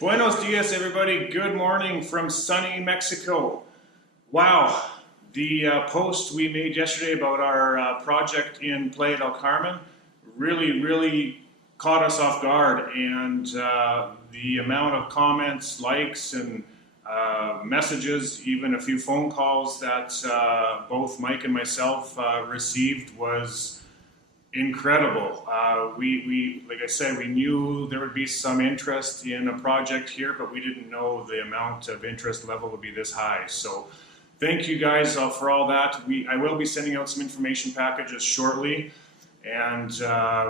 Buenos dias, everybody. Good morning from sunny Mexico. Wow, the post we made yesterday about our project in Playa del Carmen really caught us off guard, and the amount of comments, likes, and messages, even a few phone calls that both Mike and myself received was incredible. Like I said, we knew there would be some interest in a project here, but we didn't know the amount of interest level would be this high. So thank you guys for all that. I will be sending out some information packages shortly, and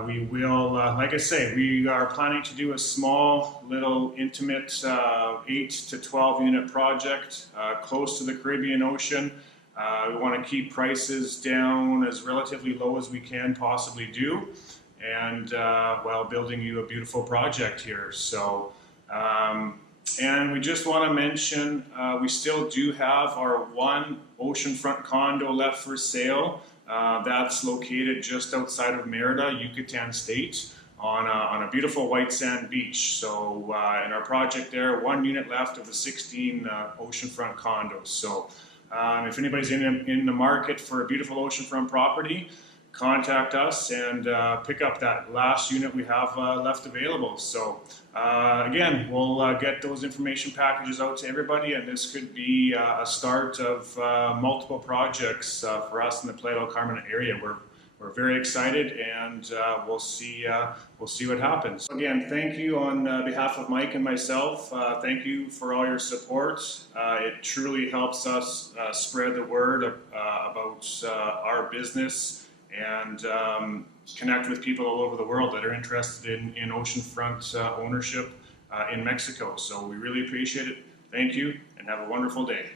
we will, like I say, we are planning to do a small little intimate 8 to 12 unit project close to the Caribbean Ocean. We want to keep prices down as relatively low as we can possibly do, and while building you a beautiful project here. So, and we just want to mention we still do have our one oceanfront condo left for sale. That's located just outside of Merida, Yucatan state, on a beautiful white sand beach. So in our project there, 1 unit left of the 16 oceanfront condos. So if anybody's in the market for a beautiful oceanfront property, contact us and pick up that last unit we have left available. So again, we'll get those information packages out to everybody, and this could be a start of multiple projects for us in the Playa del Carmen area. We're very excited, and we'll see what happens. Again, thank you on behalf of Mike and myself. Thank you for all your support. It truly helps us spread the word about our business and connect with people all over the world that are interested in oceanfront ownership in Mexico. So we really appreciate it. Thank you, and have a wonderful day.